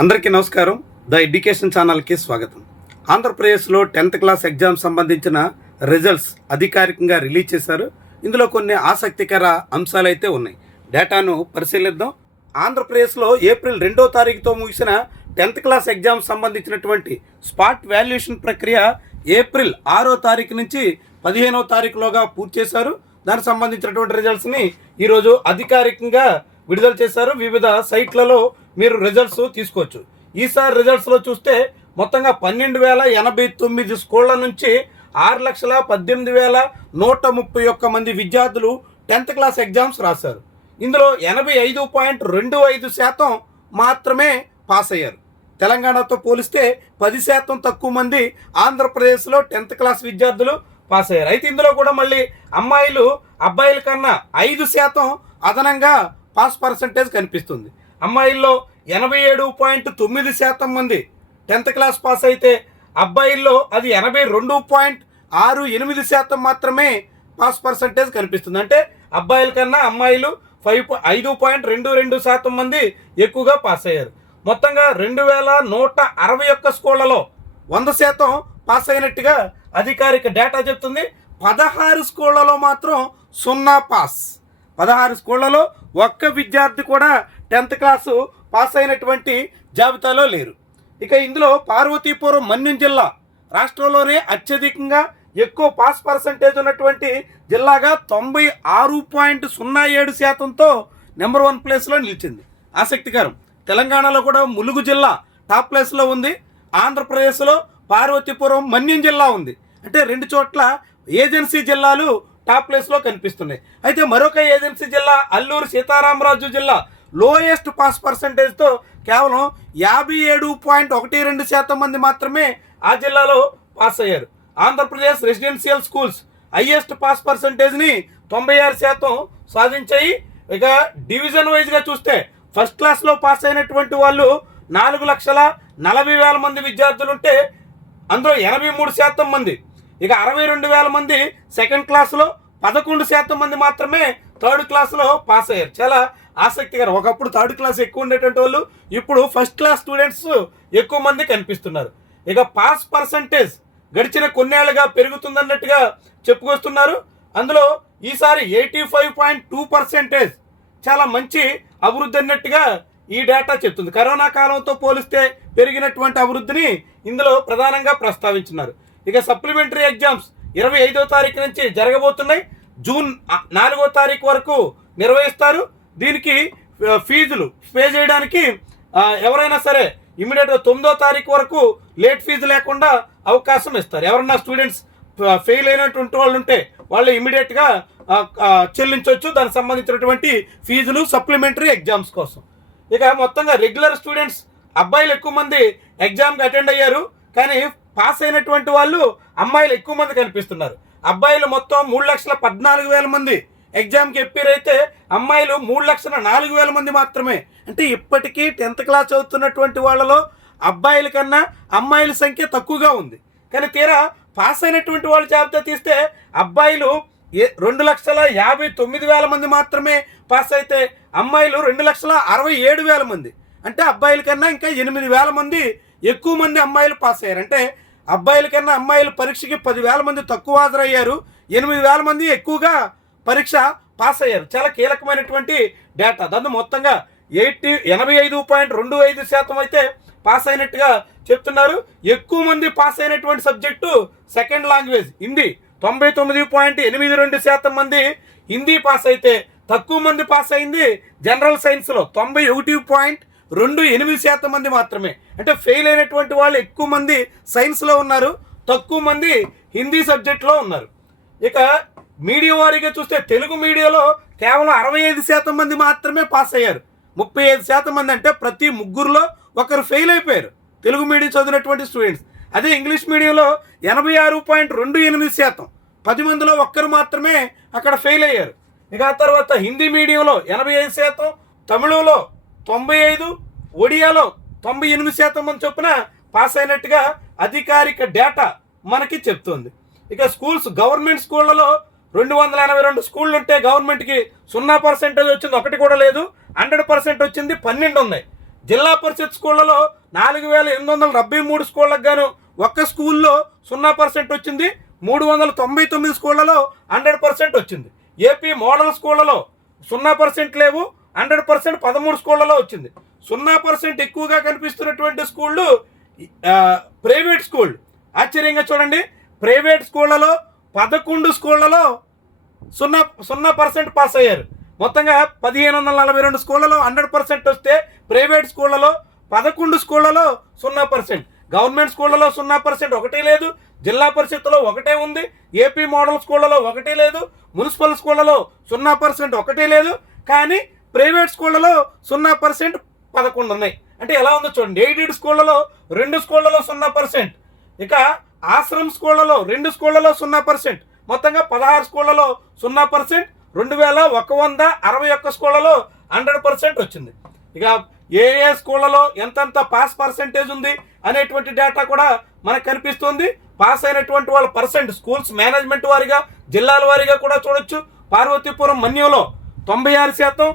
అందరికీ నమస్కారం. The education ఛానల్కి స్వాగతం. ఆంధ్రప్రదేశ్లో 10th క్లాస్ ఎగ్జామ్ సంబంధించిన రిజల్ట్స్ అధికారికంగా రిలీజ్ చేశారు. ఇందులో కొన్ని ఆసక్తికర అంశాలు అయితే ఉన్నాయి. డేటాను పరిశీలిద్దాం. ఆంధ్రప్రదేశ్లో ఏప్రిల్ 2వ తారీఖుతో ముగిసిన 10th క్లాస్ ఎగ్జామ్ సంబంధించినటువంటి స్పాట్ వాల్యుయేషన్ ప్రక్రియ ఏప్రిల్ 6వ తారీఖు నుంచి 15వ తారీఖులోగా పూర్తి చేశారు. దానికి సంబంధించినటువంటి రిజల్ట్స్ని ఈరోజు అధికారికంగా విడుదల చేశారు. వివిధ సైట్లలో మీరు రిజల్ట్స్ తీసుకోవచ్చు. ఈసారి రిజల్ట్స్లో చూస్తే మొత్తంగా 12,089 స్కూళ్ళ నుంచి 6,18,131 మంది విద్యార్థులు 10th క్లాస్ ఎగ్జామ్స్ రాశారు. ఇందులో 85.25% మాత్రమే పాస్ అయ్యారు. తెలంగాణతో పోలిస్తే 10% తక్కువ మంది ఆంధ్రప్రదేశ్లో 10th క్లాస్ విద్యార్థులు పాస్ అయ్యారు. అయితే ఇందులో కూడా మళ్ళీ అమ్మాయిలు అబ్బాయిల కన్నా 5% అదనంగా పాస్ పర్సంటేజ్ కనిపిస్తుంది. అమ్మాయిల్లో 87.9% మంది 10th క్లాస్ పాస్ అయితే అబ్బాయిల్లో అది 82.68% మాత్రమే పాస్ పర్సంటేజ్ కనిపిస్తుంది. అంటే అబ్బాయిల కన్నా అమ్మాయిలు 5.22% మంది ఎక్కువగా పాస్ అయ్యారు. మొత్తంగా 2,161 స్కూళ్లలో 100% పాస్ అయినట్టుగా అధికారిక డేటా చెప్తుంది. 16 స్కూళ్లలో మాత్రం 0 పాస్. 16 స్కూళ్లలో ఒక్క విద్యార్థి కూడా 10th క్లాసు పాస్ అయినటువంటి జాబితాలో లేరు. ఇక ఇందులో పార్వతీపురం మన్యం జిల్లా రాష్ట్రంలోనే అత్యధికంగా ఎక్కువ పాస్ పర్సంటేజ్ ఉన్నటువంటి జిల్లాగా 96.07%తో నెంబర్ 1 ప్లేస్లో నిలిచింది. ఆసక్తికరం. తెలంగాణలో కూడా ములుగు జిల్లా టాప్ ప్లేస్లో ఉంది. ఆంధ్రప్రదేశ్లో పార్వతీపురం మన్యం జిల్లా ఉంది. అంటే 2 చోట్ల ఏజెన్సీ జిల్లాలు టాప్ ప్లేస్లో కనిపిస్తున్నాయి. అయితే మరొక ఏజెన్సీ జిల్లా అల్లూరు సీతారామరాజు జిల్లా లోయెస్ట్ పాస్ పర్సంటేజ్తో కేవలం 57.12% మంది మాత్రమే ఆ జిల్లాలో పాస్ అయ్యారు. Andhra Pradesh residential schools highest pass పర్సంటేజ్ని 96% సాధించాయి. ఇక డివిజన్ వైజ్గా చూస్తే ఫస్ట్ క్లాస్లో పాస్ అయినటువంటి వాళ్ళు 4,40,000 మంది విద్యార్థులు ఉంటే అందులో 83% మంది, ఇక 62,000 మంది సెకండ్ క్లాస్లో, 11% మంది మాత్రమే థర్డ్ క్లాస్లో పాస్ అయ్యారు. చాలా ఆసక్తికరం. ఒకప్పుడు థర్డ్ క్లాస్ ఎక్కువ ఉండేటువంటి వాళ్ళు ఇప్పుడు ఫస్ట్ క్లాస్ స్టూడెంట్స్ ఎక్కువ మంది కనిపిస్తున్నారు. ఇక పాస్ పర్సంటేజ్ గడిచిన కొన్నేళ్లుగా పెరుగుతుందన్నట్టుగా చెప్పుకొస్తున్నారు. అందులో ఈసారి 85.2% చాలా మంచి అభివృద్ధి అన్నట్టుగా ఈ డేటా చెప్తుంది. కరోనా కాలంతో పోలిస్తే పెరిగినటువంటి అభివృద్ధిని ఇందులో ప్రధానంగా ప్రస్తావించున్నారు. ఇక సప్లిమెంటరీ ఎగ్జామ్స్ 25వ తారీఖు నుంచి జరగబోతున్నాయి. జూన్ 4వ తారీఖు వరకు నిర్వహిస్తారు. దీనికి ఫీజులు పే చేయడానికి ఎవరైనా సరే ఇమీడియట్గా 9వ తారీఖు వరకు లేట్ ఫీజు లేకుండా అవకాశం ఇస్తారు. ఎవరన్నా స్టూడెంట్స్ ఫెయిల్ అయినటువంటి వాళ్ళు ఉంటే వాళ్ళు ఇమీడియట్గా చెల్లించవచ్చు దానికి సంబంధించినటువంటి ఫీజులు సప్లిమెంటరీ ఎగ్జామ్స్ కోసం. ఇక మొత్తంగా రెగ్యులర్ స్టూడెంట్స్ అబ్బాయిలు ఎక్కువ మంది ఎగ్జామ్కి అటెండ్ అయ్యారు. కానీ పాస్ అయినటువంటి వాళ్ళు అమ్మాయిలు ఎక్కువ మంది కనిపిస్తున్నారు. అబ్బాయిలు మొత్తం 3,14,000 మంది ఎగ్జామ్కి ఎప్పీర్ అయితే అమ్మాయిలు 3,04,000 మంది మాత్రమే. అంటే ఇప్పటికీ 10th క్లాస్ చదువుతున్నటువంటి వాళ్ళలో అబ్బాయిల కన్నా అమ్మాయిల సంఖ్య తక్కువగా ఉంది. కానీ తీరా పాస్ అయినటువంటి వాళ్ళు జాబితా తీస్తే అబ్బాయిలు 2,59,000 మంది మాత్రమే పాస్ అయితే అమ్మాయిలు 2,67,000 మంది. అంటే అబ్బాయిల కన్నా ఇంకా 8,000 మంది ఎక్కువ మంది అమ్మాయిలు పాస్ అయ్యారు. అంటే అబ్బాయిల కన్నా అమ్మాయిలు పరీక్షకి 10,000 మంది తక్కువ హాజరయ్యారు, 8,000 మంది ఎక్కువగా పరీక్ష పాస్ అయ్యారు. చాలా కీలకమైనటువంటి డేటా. దాంతో మొత్తంగా 85.25% అయితే పాస్ అయినట్టుగా చెప్తున్నారు. ఎక్కువ మంది పాస్ అయినటువంటి సబ్జెక్టు సెకండ్ లాంగ్వేజ్ హిందీ. 99.82% మంది హిందీ పాస్ అయితే తక్కువ మంది పాస్ అయింది జనరల్ సైన్స్లో 91.28% మంది మాత్రమే. అంటే ఫెయిల్ అయినటువంటి వాళ్ళు ఎక్కువ మంది సైన్స్లో ఉన్నారు, తక్కువ మంది హిందీ సబ్జెక్ట్లో ఉన్నారు. ఇక మీడియం వారీగా చూస్తే తెలుగు మీడియంలో కేవలం 65% మంది మాత్రమే పాస్ అయ్యారు. 35% మంది అంటే ప్రతి ముగ్గురులో ఒకరు ఫెయిల్ అయిపోయారు తెలుగు మీడియం చదివినటువంటి స్టూడెంట్స్. అదే ఇంగ్లీష్ మీడియంలో 86.28%, 10 మందిలో ఒక్కరు మాత్రమే అక్కడ ఫెయిల్ అయ్యారు. ఇక ఆ తర్వాత హిందీ మీడియంలో 85%, తమిళంలో 95%, ఒడియాలో 98% మంది చొప్పున పాస్ అయినట్టుగా అధికారిక డేటా మనకి చెప్తుంది. ఇక స్కూల్స్, గవర్నమెంట్ స్కూళ్లలో 282 స్కూళ్ళు ఉంటే గవర్నమెంట్కి 0% వచ్చింది, ఒకటి కూడా లేదు. 100% వచ్చింది 12 ఉన్నాయి. జిల్లా పరిషత్ స్కూళ్లలో 4873 స్కూళ్ళకు గాను ఒక్క స్కూల్లో 0% వచ్చింది. 399 స్కూళ్లలో 100% వచ్చింది. ఏపీ మోడల్ స్కూళ్లలో 0% లేవు, 100% 13 స్కూళ్లలో వచ్చింది. 0% ఎక్కువగా కనిపిస్తున్నటువంటి స్కూళ్ళు ప్రైవేట్ స్కూల్. ఆశ్చర్యంగా చూడండి, ప్రైవేట్ స్కూళ్లలో 11 స్కూళ్లలో 0% పాస్ అయ్యారు. మొత్తంగా 1542 స్కూళ్లలో 100% వస్తే ప్రైవేట్ స్కూళ్లలో 11 స్కూళ్లలో 0%. గవర్నమెంట్ స్కూళ్లలో 0% ఒకటి లేదు, జిల్లా పరిషత్తులో ఒకటే ఉంది, ఏపీ మోడల్ స్కూళ్లలో ఒకటి లేదు, మున్సిపల్ స్కూళ్లలో 0% ఒకటి లేదు. కానీ ప్రైవేట్ స్కూళ్లలో 0% 11 ఉన్నాయి. అంటే ఎలా ఉందో చూడండి. ఎయిడెడ్ స్కూళ్లలో 2 స్కూళ్లలో 0%, ఇక ఆశ్రమ్ స్కూళ్లలో 2 స్కూళ్లలో 0%, మొత్తంగా 16 స్కూళ్లలో 0%, 2161 స్కూళ్లలో 100% వచ్చింది. ఇక ఏ స్కూళ్లలో ఎంతంత పాస్ పర్సెంటేజ్ ఉంది అనేటువంటి డేటా కూడా మనకు కనిపిస్తుంది. పాస్ అయినటువంటి వాళ్ళ పర్సెంట్ స్కూల్స్ మేనేజ్మెంట్ వారిగా, జిల్లాల వారిగా కూడా చూడొచ్చు. పార్వతీపురం మన్యంలో 96%,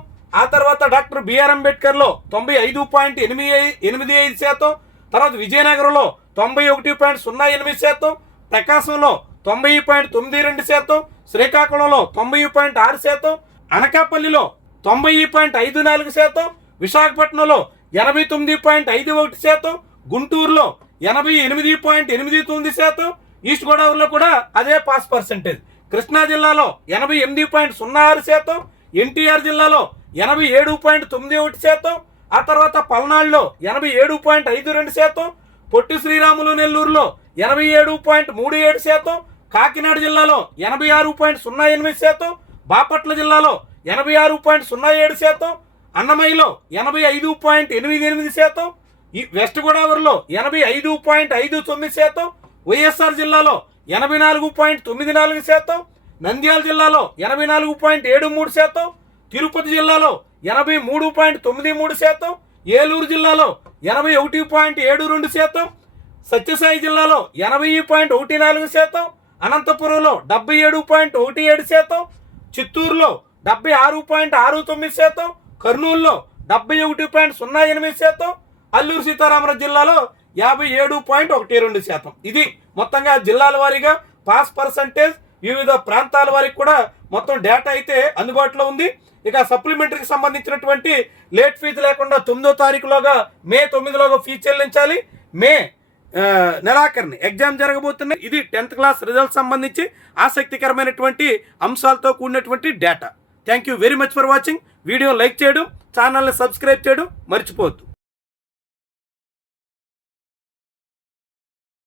ఆ తర్వాత డాక్టర్ బిఆర్ అంబేద్కర్లో 95.85%, తర్వాత విజయనగరంలో 91.08%, ప్రకాశంలో 90.92%, శ్రీకాకుళంలో 90.6%, అనకాపల్లిలో 90.54%, విశాఖపట్నంలో 89.51%, గుంటూరులో 88.89%, ఈస్ట్ గోదావరిలో కూడా అదే పాస్ పర్సెంటేజ్. కృష్ణా జిల్లాలో 88.06%, ఎన్టీఆర్ జిల్లాలో 87.91%, ఆ తర్వాత పల్నాడులో 87.52%, పొట్టి శ్రీరాములు నెల్లూరులో 87.37%, కాకినాడ జిల్లాలో 86.08%, బాపట్ల జిల్లాలో 86.07%, అన్నమయ్యలో 85.88%, వెస్ట్ గోదావరిలో 85.59%, వైఎస్ఆర్ జిల్లాలో 84.94%, నంద్యాల జిల్లాలో 84.73%, తిరుపతి జిల్లాలో 83.93%, ఏలూరు జిల్లాలో 81.72%, సత్యసాయి జిల్లాలో 80.14%, అనంతపురంలో 77.17%, చిత్తూరులో 76.69%, కర్నూలులో 71.08%, అల్లూరు సీతారామరాజు జిల్లాలో 57.12%. ఇది మొత్తంగా జిల్లాల వారీగా పాస్ పర్సంటేజ్. వివిధ ప్రాంతాల వారికి కూడా మొత్తం డేటా అయితే అందుబాటులో ఉంది. ఇక సప్లిమెంటరీకి సంబంధించినటువంటి లేట్ ఫీజు లేకుండా 9వ తారీఖులోగా మే 9లోగా ఫీజు చెల్లించాలి. మే నెలాఖరిని ఎగ్జామ్ జరగబోతున్నాయి. ఇది 10th క్లాస్ రిజల్ట్ సంబంధించి ఆసక్తికరమైనటువంటి అంశాలతో కూడినటువంటి data. Thank you very much for watching. Video like చేయడం, ఛానల్ని సబ్స్క్రైబ్ చేయడం మర్చిపోవద్దు.